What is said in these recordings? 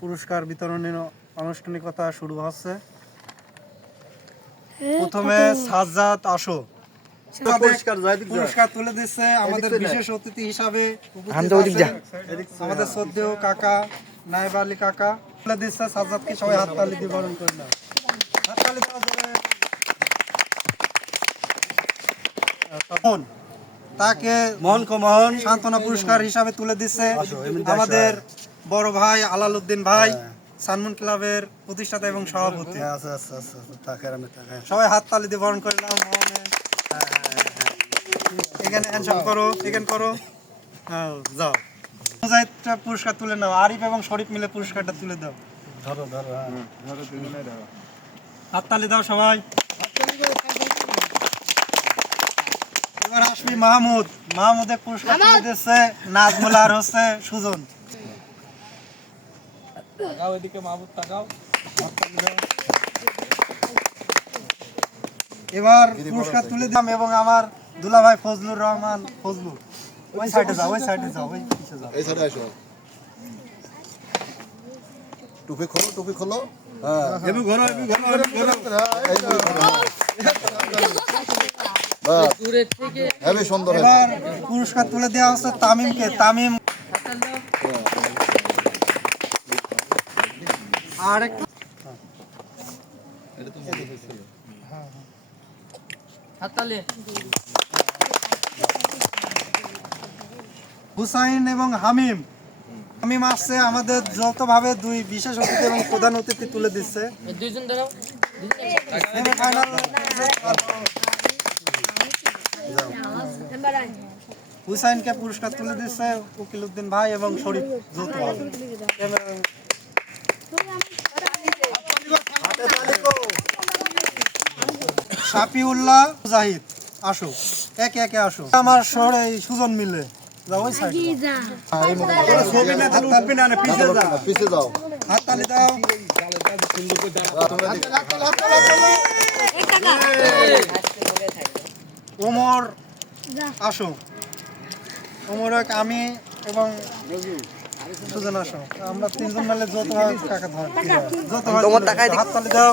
পুরস্কার বিতরণের আনুষ্ঠানিকতা শুরু হচ্ছে। প্রথমে সাজ্জাদ আসো পুরস্কার তুলে দিচ্ছে আমাদের বিশেষ অতিথি হিসাবে আমাদের শ্রদ্ধেয় কাকা নায়েব আলী কাকা তুলে দিচ্ছে সাজ্জাদকে। সবাই হাততালি দিয়ে বরণ করে নাও। হাততালি দেওয়া যাবে। তখন তাকে মোহন সান্ত্বনা পুরস্কার হিসাবে তুলে দিচ্ছে আমাদের বড় ভাই আলাল উদ্দিন ভাই, সানমুন ক্লাবের প্রতিষ্ঠাতা এবং সভাপতি। সবাই হাততালি দিয়ে বরণ করলাম। এখানে হ্যান্ডশেক করো, এখানে করো। হ্যাঁ, যাও। মুজাহিদটা পুরস্কার তুলে নাও। আরিফ এবং শরীফ মিলে পুরস্কারটা তুলে দাও। ধরো ধরো, হাততালি দাও সবাই। এবার আসবি মাহমুদের পুরস্কার তুলে দিচ্ছে নাজমুল আর হচ্ছে সুজন। এবার পুরস্কার তুলে দিলাম এবং আমার দুলা ভাই ফজলুর রহমান ফজলু। ওই সাইডে যাও, ওই সাইডে যাও, ওই পিছে যাও। এই সাইডে আসো। টুপি খোলো, টুপি খোলো। হ্যাঁ, এবি ঘোরো, এবি ঘোরো, এবি ঘোরো। দূরে থেকে হেভি সুন্দর। এবার পুরস্কার তুলে দেওয়া হচ্ছে তামিমকে। তামিম আর একটু হুসাইন এবং হামিম আসছে আমাদের যৌথভাবে দুই বিশেষ অতিথি এবং প্রধান অতিথি তুলে দিচ্ছে। হুসাইনকে পুরস্কার তুলে দিচ্ছে উকিল উদ্দিন ভাই এবং শরীফ যৌথভাবে। শাফিউল্লাহ মুজাহিদ আসো, একে একে আসো। আমার শহরে সুজন মিলে যাও, ওই সাইডে পিছে যাও। হাততালি দাও। ওমর আসো। ওমর আমি এবং সুজন আসো। আমরা তিনজন মিলে যত টাকা ধর হাততালি দাও।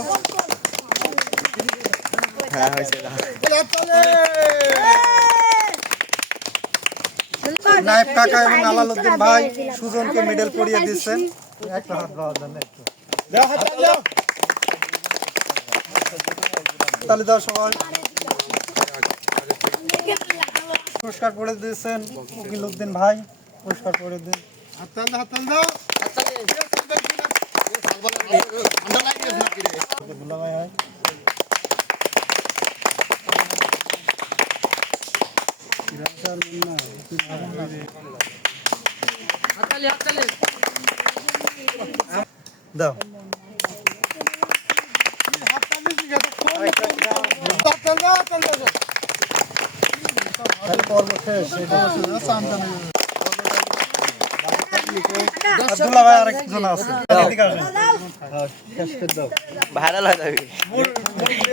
নায়েব কাকা এবং আলাল উদ্দিন ভাই সুজনকে মেডেল পরিয়ে দিচ্ছেন। একটা হাত দেওয়ার জন্য একটু তালি দাও সবাই। পুরস্কার পড়ে দিয়েছেন উকিল উদ্দিন ভাই, পুরস্কার পড়ে দিন। দাও আব্দুল্লাহ ভাই আরেকজন আছে, ভাইরাল হয়ে যাবে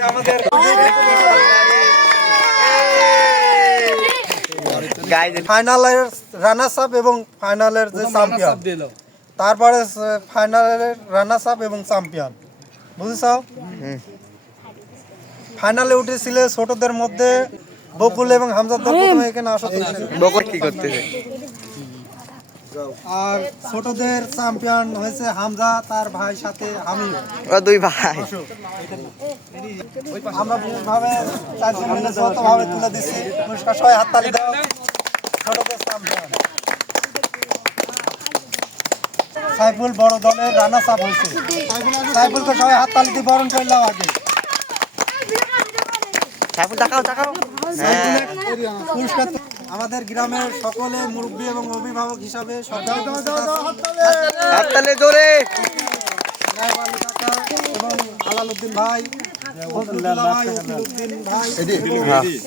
আমাদের ফাইনালের রানার্স আপ এবং ফাইনালের যে চ্যাম্পিয়ন, তারপরে ফাইনালের রানার্স আপ এবং চ্যাম্পিয়ন, বুঝেছো? ফাইনালে উঠেছিল ছোটদের মধ্যে বকুল এবং হামজাদ। প্রথমে এখানে আসো। বকুল কি করতে আর ছোটদের চ্যাম্পিয়ন হয়েছে হামজা, তার ভাই সাথে আমি, দুই ভাই। আমরা বিশেষভাবে চারজন মিলে যৌথভাবে তুলে দিচ্ছি পুরস্কার। সবাই হাততালি দাও। ছোটদের চ্যাম্পিয়ন সাইফুল বড় দলের রানার্স আপ হয়েছে। সাইফুলকে সবাই হাততালি দিয়ে বরণ করলাম আগে। পুরস্কার আমাদের গ্রামের সকলে মুরব্বী এবং অভিভাবক হিসাবে এবং আলাল উদ্দিন ভাই, উদ্দিন ভাই,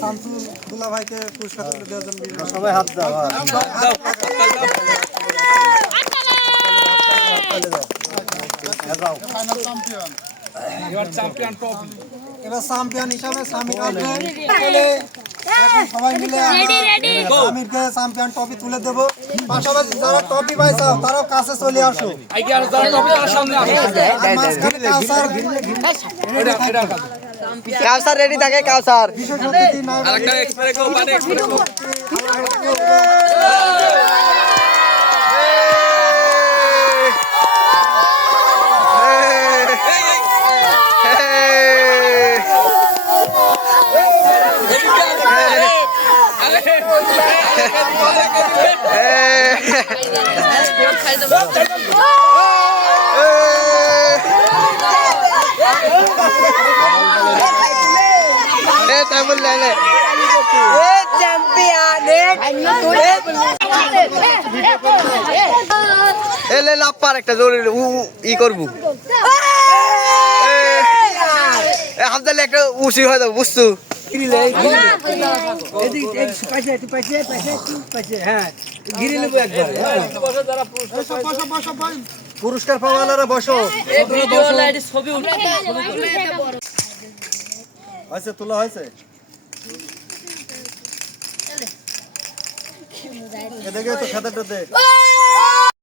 শামসুল দুলা ভাইকে পুরস্কার তুলে দেওয়ার জন্য সবাই হাত দাও। এবার চ্যাম্পিয়ন হিসাবে সামির আসবে। এখন সবাই মিলে আমিরকে চ্যাম্পিয়ন ট্রফি তুলে দেব। পাশাপাশি যারা ট্রফি পাইছো তারাও কাছে চলে আসো। আর মাঝখানে কাউসার রেডি থাকে কাউসার। বিশেষ অতিথি নায়ক এলে লাপ্পার একটা জরুরি ই করবো হামদালে একটা উসি হয়ে যাবো বুঝছো। পুরস্কার পাওয়ালারা বসো। হয়েছে তোলা হয়েছে এদিকে তো খাতাটাতে